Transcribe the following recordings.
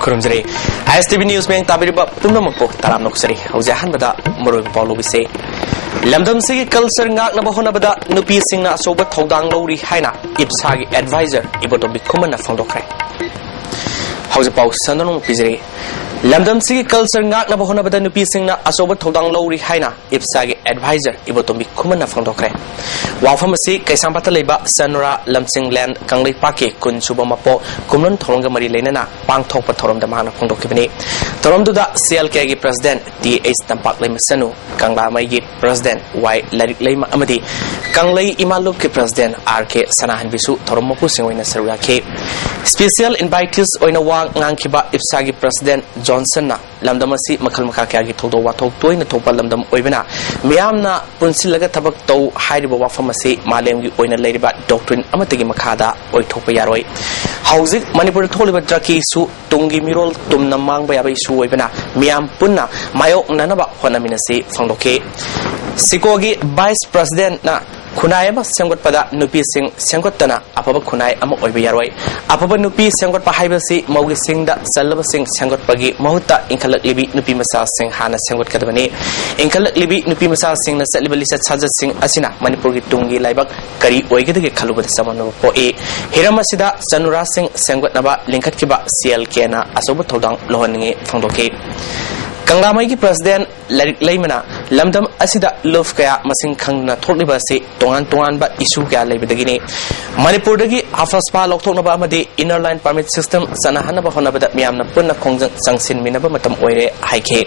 Kurumzari ISTV News Meng Tabiriba Punamako Taram Noksari Hauja Hanbada Muru Paulubise Lamdam Sigi Culture Ngak Nabahonabada Nupi Singna Soba Todang Lori Haina Ipsagi Advisor Ibotobi Kumana Fondokre Hauja Pau Sandanum Pizri Lamdam Sigi Culture Ngak Nabahonabada Nupi Singna Asoba Todang Lori Haina Ipsagi Advisor Ibotobi Kumana Fondokre Wafamasi Kaisambata Leba Sanura Lamsing Land Kanglai Paki Kun Subamapo Kumlun Toronga Mari Lenana Pang Topa Torom Damana Fondokibini Torom Duda CLK President D.A. Tampak Lema Sanu Kangla Mai President Y. Larik Lema Amadi Kanglai Imaluk President R.K. Sanahan Bisu Toromopu Singwina Saruyake Special Invitees Oina Wang Ngankiba Ipsagi President Johnson na Lamdamasi Makal Makaki Todo Wato Toina Topa Lamdam Oivina Miamna Punsilaga Tabak To Haidiba Wafamasi Malem Oina Ladyba Doctrine Amatagi Makada Oitopa Yaroi Housing Manipuri Toliba Draki Su Tungi Mirol Tum Namang Bayabi Su Oivina Miam Punna Mayo Nanaba Honaminasi Fondoke Sikogi Vice President na Kunai ba senggot pada nupi sing senggot tana apaba kunai ama oiba yaroi apaba nupi senggot pa haibasi maugi singda salaba sing senggot pagi mahuta inkalak libi nupi masa sing hana senggot kadabani inkalak libi nupi masa sing na saliba lisa sajat sing asina Manipur gi tungi laibak kari oigedege khaluba samano po e hiramasida sanura sing senggot naba lingkat kiba CLK na asoba thodang lohaninge phangdoke Kangamai ki President Larik Laimana Lamdam Asida Love Kaya Masing Kangna Toliba se Tongan ba issue kaya Laibadagini Manipur dagi Hafaspa Loktonaba Amadi Inner Line Permit System Sanahanaba Honabada Miamna Puna Kongzang Sangsin Minaba Matam Oire Haike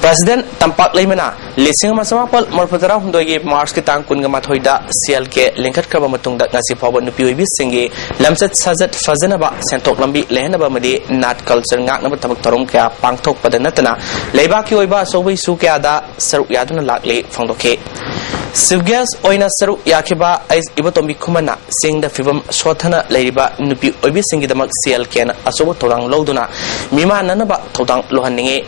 President Tampak Laimana Lising Masamapal Morpatara Hundogi Mars Kitang Kungamathoida CLK Linkat Kraba Matungda Nasi Power Nupi Singi Lamsat Sazat Fazanaba Sentok Lambi Lehenaba Madi Nat Culture Ngak Naba Tabak Torom Kaya Pangtok Padanatana Leibaki Oiba Sobi Sukiada Saru Yaduna Lakli Fondoke Sivgas Oina Saru Yakiba Ais Ibotombi Kumana Sing the Fibum Swatana Ladiba Nupi Obi Singidamak CLK Asobo Todang Loduna Mima Nanaba Todang Lohaninge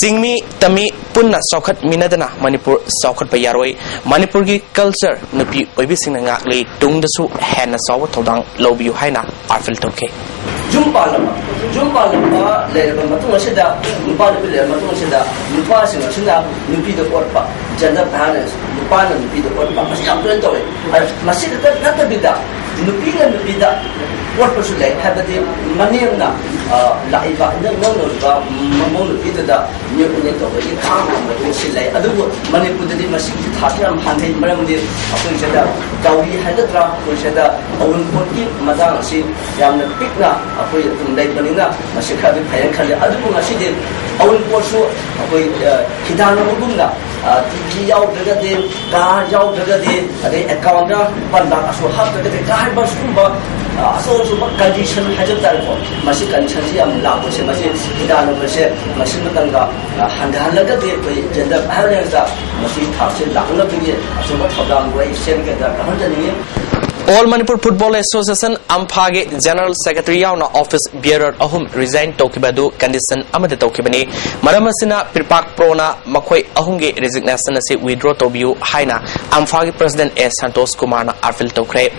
Singmi Tami Punna Sokat Minadana Manipur Sokat Payaroi Manipur gi culture Nupi Obi Singangakli Tungdasu Hana Sawa Todang Lobi Haina Arfil Toke Jumpalama Lerba Matunga Nupana Pilla Matunga Nupa Singa Nupi the Korpa Gender Parents Nupana Nupi the Korpa Masam Plentore Masida Natabida Nupina Nupida what was like had the Manina Laiva Nonoba Mamon Pita New Unit of the Kang Sile other Manipur the Masi Tatam Hantai Maramdi Apunshada Gauri had the drop Punshada Owen Poti Madame Si Yam Pikna Apoy Lake Manina Masika Payanka other Masi Owen Porso Apoy Hidana Mugunda Yao Brigade Gar Yao Brigade the Akanda Panda so half the Gar Basumba so condition has a telephone Masi Kanchansi and Lapos Hidana Percent Masinatanga Handalaga Gender Parents Masi Tarsi Langa so much of them way same get All Manipur Football Association Ampage General Secretary Yauna Office Bearer Ahum resigned Tokibadu condition Amada Tokibani Maramasina Pirpak Prona Makoi Ahungi resignation as withdraw Tobiu Haina Amphagi President S. Santos Kumana Arfil Tokre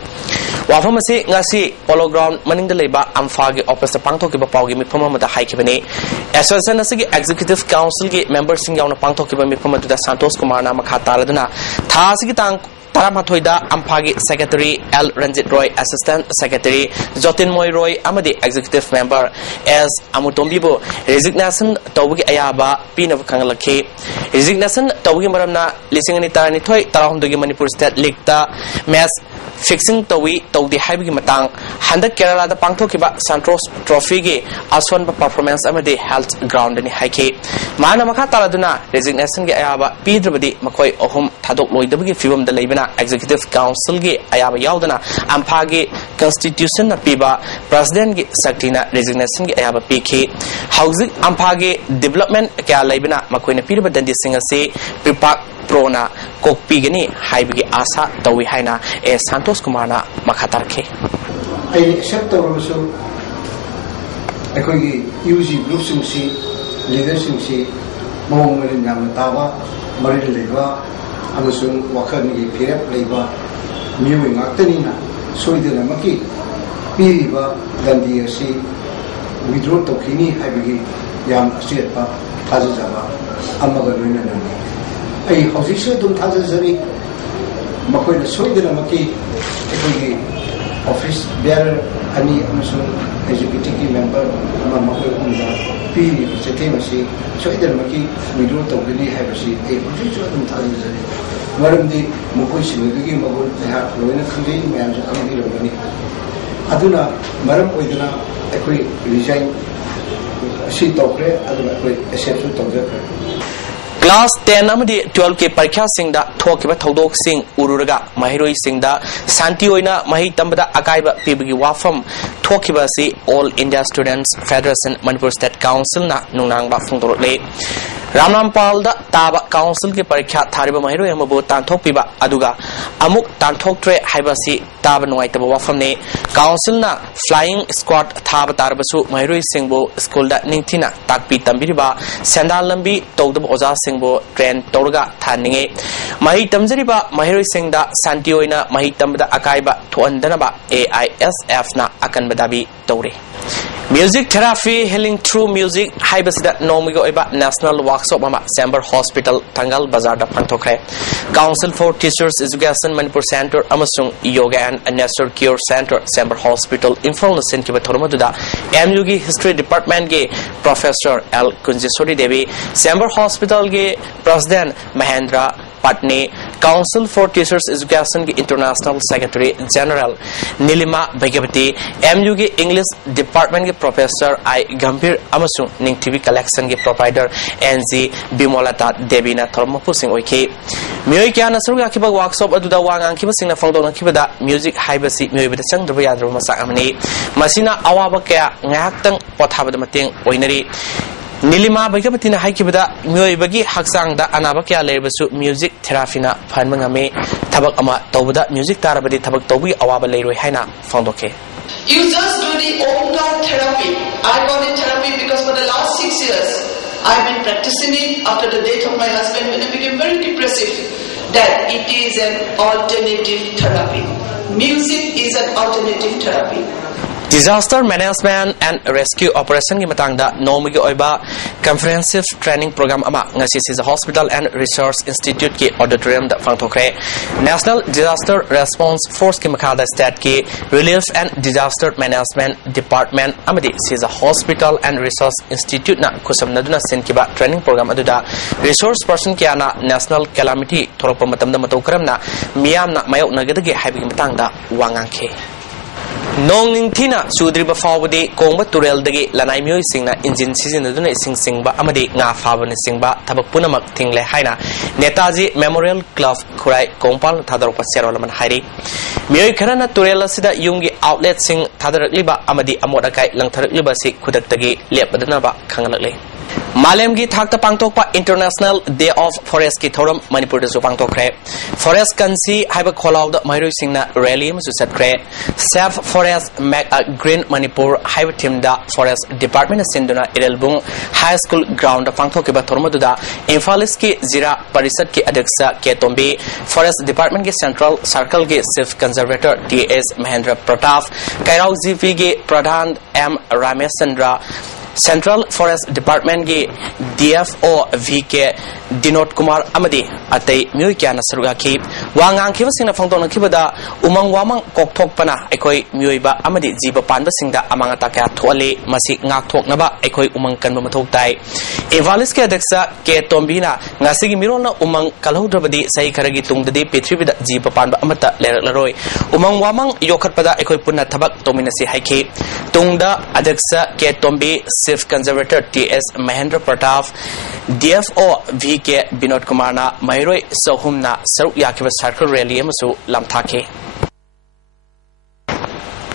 Wafamasi Ngasi Polo Ground Maning the Leba Amphagi Office Pangtokiba Paugi Mipamada Haikibani Association as Executive Council members in Yauna Pangtokiba Mipamada Santos Kumana Makataladuna Tasiki Taramatoida Ampagi Secretary L. Ranjit Roy Assistant Secretary Jotin Moy Roy Amadi Executive Member as Amutombibo Resignation Togi Ayaba Pinav Kangalaki Resignation Togi Maramna Lisinganitani Toy Tarahundugi Manipur State League Mass Fixing Towi Togdi Habi Matang Handa Kerala the Pangtokiba Santos Trophy Aswan Performance Amadi Health Ground in Haiki Mana Makataladuna Resignation Ayaba Pidrabadi Makoi Ohum Tadok Loidabi Fibum the Labina Executive Council ge Ayaba Yaudana Ampagi Constitution na Piba President ge Saktina Resignation ge Ayaba PK Housing Ampagi Development Kaya Labina Makoina Pirba Dandi Singase Pipak Prona Kokpigani Haibigi Asa Tawi Haina E Santos Kumana Makatarke I accept also Ekoi UG group singsi leader singsi Mong Marin Yamatawa Marin Leva Amasung Wakani Pirap Leva Mewing Actanina Soidana Maki Piriba Dandi withdraw tokini haibigi yam asiatpa thajaba amaga loinana ai hojikse dum thajari makoina soidana maki ekoi office bearer ani amasung executive member ama makoi umda piri sete masi soidana maki withdraw tokini haibasi ai hojikse dum thajari maramdi makoi sibagi magol ha loina khandi mayam sa ambi rogani aduna maram oidana ekoi resign si tokre aduna ekoi accept tokre Class 10 amadi 12 ke parikha singda thokiba thodok sing ururaga mahiroi singda santi oina mahi tambada akaiba pibagi wafam thokiba si All India Students Federation Manipur State Council na nunangba phongdorle Ramnampal da taba council ke parikha thariba mahiroi amabu tanthokpiba aduga amuk tanthoktre haibasi taba nuaitaba wafam ne council na flying squad thaba tarbasu mahiroi singbo school da ningthina takpi tambiriba sandal lambi tawdaba oja singbo train tawraga thaninge mahi tamjariba mahiroi singda santi oina mahi tambada akaiba thoandanaba AISF na akanbadabi tawre Music therapy healing through music haibasida nomigo oiba national workshop ama Chamber Hospital Tangal Bazar da pantokre Council for Teachers Education Manipur Center amasung Yoga and Nature Cure Center Chamber Hospital Info Sen ki bathormaduda MU gi History Department ge Professor L Kunjisori Devi Chamber Hospital ge President Mahendra Patni Council for Teachers Education ki International Secretary General Nilima Bhagavati MU ki English Department ki Professor I Gambhir amasung Ning TV collection ki provider NG Bimolata Devina Thormapu Singh oike Miyoi kya nasruga kiba workshop aduda wangang kiba singna phongdona kibada music haibasi miyoi bida changdaba yadra masak amani masina awaba kya ngaktang pothabada mateng oinari Nilima Bhagavatina haikibada miyoi bagi haksang da anaba kya lebasu music therapy na phanmangame thabak ama tawbada music tarabadi thabak tawbi awaba leiroi haina phongdoke You just do the Omkar therapy. I call it therapy because for the last 6 years I have been practicing it after the death of my husband when I became very depressive that it is an alternative therapy. Music is an alternative therapy. Disaster Management and Rescue Operation ki matangda nomigi oiba comprehensive training program ama ngasi sisa Hospital and Research Institute ki auditorium da phangthokre National Disaster Response Force ki makhada state ki Relief and Disaster Management Department amadi sisa Hospital and Research Institute na kusamnaduna sen ki ba training program aduda resource person ki ana national calamity thorokpa matamda matokramna miyamna mayok nagadagi haibigi matangda wangangkhe Nong Ningtina Sudriba Fawadi Komba Turel Dagi Lanai Mui Singna Engine Season Sing Singba Amadi Nga Favan Singba Tabapunamak Tingle Haina Netaji Memorial Club Kurai Kompal Tadaropa Serolaman Hari Mui Karana Turela Sida Yungi Outlet Sing Tadarakliba Amadi Amodakai Langtarliba Sik Kudatagi Lepadanaba Kangalale Malemgi Thakta Pangtokpa International Day of Forest ki Thoram Manipur da Pangtokre Forest Kansi Haiba Kholau da Mairoi Singna Rally Masu Satkre Save Forest Make a Green Manipur Haiba Team da Forest Department Sinduna Irelbung High School Ground da Pangtoke ba Thormaduda Infalis ki Zira Parisat ki Adeksa Ketombi Forest Department ki Central Circle ki Chief Conservator T.S. Mahendra Pratap Kairau GP ki Pradhan M. Ramesandra Central Forest Department ki DFO VK Dinot Kumar Amadi Atay Mui Kya Nasaruga ki Wangang Kiva Singna Fangtona Kibada Umang Wamang Koktok Pana Ekoi Muiba Amadi Jiba Panba Singda Amangata Kya Thuale Masi Ngak Thok Naba Ekoi Umang Kanba Mathok Tai Invalis Ke Adeksa Ke Tombina Ngasigi Mirona Umang Kalhodrabadi Sai Karagi Tungdadi Petribida Jiba Panba Amata Lerlaroi Umang Wamang Yokhat Pada Ekoi Punna Tabak Tominasi Haiki Tungda Adeksa Ke Tombi Chief Conservator T.S. Mahendra Pratap DFO VK Binod Kumar na Mairoi Sohumna Saruk Yakiva Circle Rally Amasu Lamthake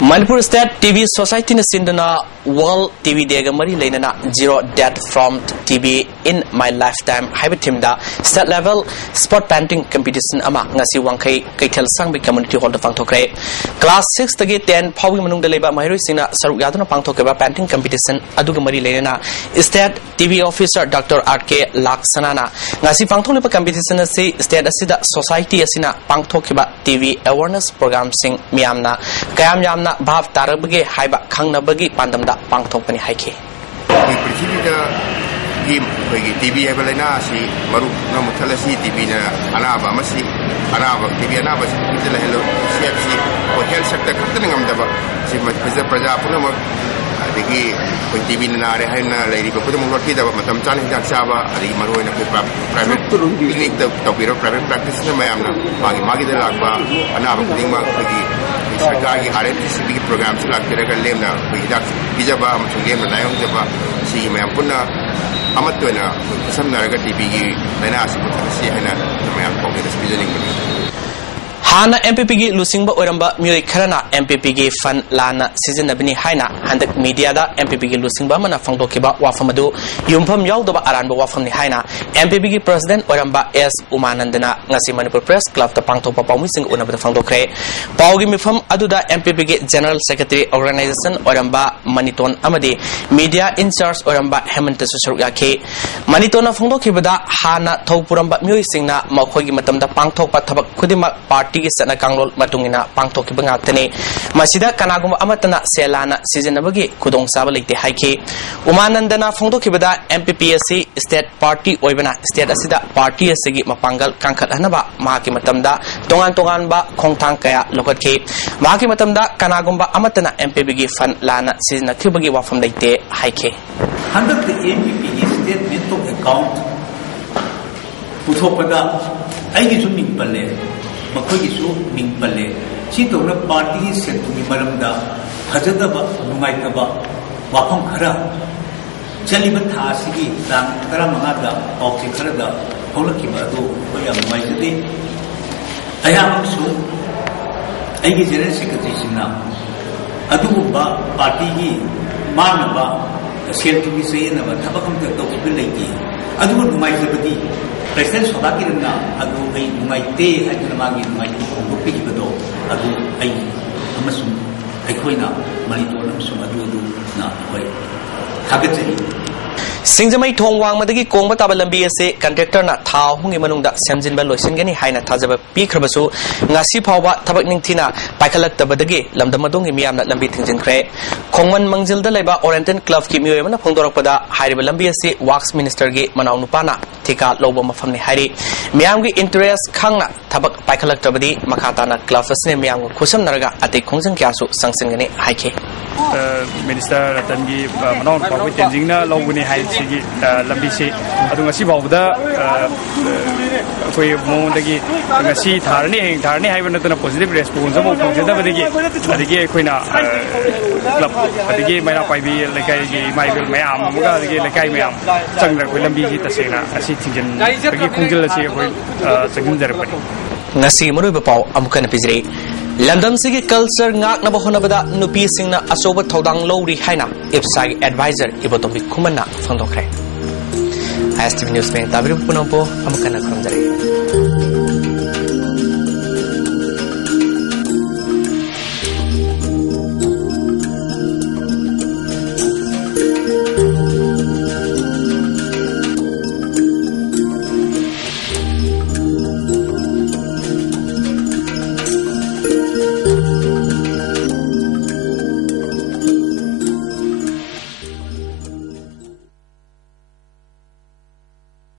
Manipur State TV Society na Sindana World TV Dega Mari Lainana Zero Death from TB in My Lifetime Hybrid da State Level Sport Painting Competition Ama Ngasi Wangkai Kaitel Sangbi Community Hall da Pangthokre Class 6 tagi 10 Phawi Manung da Leba Mahiroi Singna Saruk Yaduna Pangthokeba Painting Competition Aduga Mari Lainana State TV Officer Dr. R.K. Laksanana Ngasi Pangthokeba Competition si State Asida Society Asina Pangthokeba TV Awareness Program Sing Miyamna Kayam Yamna ꯀꯅꯥꯅ ꯚꯥꯞ ꯇꯥꯔꯕꯒꯦ ꯍꯥꯏꯕ ꯈꯪꯅꯕꯒꯤ ꯄꯥꯟꯗꯝꯗ ꯄꯥꯡꯊꯣꯛꯄꯅꯤ ꯍꯥꯏꯈꯤ ꯄ꯭ꯔꯤꯊꯤꯕꯤꯗ ꯑꯩꯈꯣꯏꯒꯤ TV ꯍꯥꯏꯕ ꯂꯩꯅꯥ ꯑꯁꯤ ꯃꯔꯨꯞꯅ ꯃꯨꯠꯊꯠꯂꯁꯤ ꯇꯤꯕꯤꯅ ꯑꯅꯥꯕ ꯑꯃꯁꯤ ꯇꯤꯕꯤ ꯑꯅꯥꯕꯁꯤ ꯄꯨꯛꯅꯤꯡꯗ ꯂꯩꯍꯜꯂꯁꯤ ꯍꯥꯏꯕꯁꯤ ꯑꯩꯈꯣꯏ ꯍꯦꯜꯊ ꯁꯦꯛꯇꯔ ꯈꯛꯇꯅ ꯉꯝꯗꯕ ꯁꯤ ꯄ꯭ꯔꯖꯥ ꯄꯨꯝꯅꯃꯛ ꯑꯗꯒꯤ ꯑꯩꯈꯣꯏ ꯇꯤꯕꯤꯅ ꯅꯥꯔꯦ ꯍꯥꯏꯅ ꯂꯩꯔꯤꯕ ꯈꯨꯗꯤꯡꯃꯛ ꯂꯣꯠꯄꯤꯗꯕ ꯃꯇꯝ ꯆꯥꯅ ꯍꯤꯗꯥꯛ ꯆꯥꯕ ꯑꯗꯒꯤ ꯃꯔꯨꯑꯣꯏꯅ ꯑꯩꯈꯣꯏ ꯄ꯭ꯔꯥꯏꯚꯦꯠ ꯀ꯭ꯂꯤꯅꯤꯛꯇ ꯇꯧꯕꯤꯔꯕ ꯄ꯭ꯔꯥꯏꯚꯦꯠ ꯄ꯭ꯔꯥꯛꯇꯤꯁꯅ ꯃꯌꯥꯝꯅ ꯃꯥꯒꯤꯗ ꯂꯥꯛꯄ ꯑꯅꯥꯕ ꯈꯨꯗꯤꯡꯃꯛ ꯑꯩꯈꯣꯏꯒꯤ सरकारी RFTCB की प्रोग्राम से लाकर लेमना हिदाक पीजबा लेमना लायोंजबा सिगी मैम पुनः अमत्वना समनरगा टीबी की लैना पुथलसी है मैम कांग्रेस पीजनिंग हाना MPP की लुसिंग ओरंबा म्यूई खरना MPP की फन लाना सिजनबनी हाइना हंदक मीडिया दा MPP की लुसिंग मना फंगदोकिबा वाफम अदु युमफम याउदबा अरानबा वाफमनि हाइना MPP की प्रेसिडेंट ओरंबा S उमानंदना ngasi Manipur Press Club ta pangthokpa paumuising unabada fangdokre paugi mifam aduda MPP की जनरल सेक्रेटरी ऑर्गेनाइजेशन ओरंबा मनितोन अमदि मीडिया इंचार्ज ओरंबा हेमंत सुसरुक याखे मनितोना फंगदोकिबदा हाना थौपुरंबा म्यूइसिंगना मखोगी मतमदा पांगथोकपा थबक खुदिमा पार्टी की सना कांगलोल मतुंगिना पांगथोकिबा ngaktene masida kanagum amatana selana sizinabagi khudong saba leite haike umanandana phongdokibada MPPSC state party oibana state asida party asigi mapangal kangkhat hanaba mahaki matamda tongan ba khongthang kaya lokatke mahaki matamda kanagum amatana MPP gi fan lana sizina khibagi wafam leite haike handak the MPP gi statement of account puthokpada aigi su ming palle मखोगिसु मिंग पल्ले सी तौना party सेक्टुगी मरमदा फजदबा नुंगाइतबा वाफम खरा चलिबा थासिगी तांग तरा मंगादा पाउचे खरदा होलकिबा दो कोया नुंगाइजदे अयामसु अइगी जनरल सेक्रेटरी सिना अदुबा पार्टी की मानबा सेल्टुगी सेयनबा थबकम तौकिबि लेति अदुबा नुंगाइजबदी प्रेसिडेंट सोदा की रंगा अदु आई नुंगाइते हाइना मागी नुंगाइते खोंगोपि बदो अदु आई अमसुम अखोइना मणिपुर अमसुम अदु ना होय थागतरी सिंजमई थोंग वांगमदगी कोंगबा ताबा लंबी असे कंट्रैक्टर ना था हुंगी मनुंगदा सेमजिनबा लोइसिनगनी हाइना थाजबा पीखरबसु ngasi phawba thabak ningthina paikhalaktabadagi lamdamadongi miyamna lambi thingjinkre khongman mangjilda leba oriental club ki miyoyamna phongdorakpada hairiba lambi ase works minister gi manaw nupana thika loba mafamni hairi miyamgi interest khangna thabak paikhalaktabadi makhatana club asne miyam khusam naraga ate khongjang kyasu sangsingani haike minister ratangi manaw pawi tenjingna lobuni hai sigi lambi se adu ngasi phawda koi mondagi ngasi tharni hai bana tana positive response mo phawjada badigi adigi koina club adigi maina paibi lekai gi maibel mayam muga adigi lekai mayam changra koi lambi gi tasena asi thingin adigi khongjil asi koi changin jarapani ngasi moruba paw amukana pizre London से culture ngakna bahonabada nupi singna asoba thodang lori haina ipsagi advisor ibotomi khumana phangdokre ISTV news में ताबिर पुनः पो हम कना खरम जरे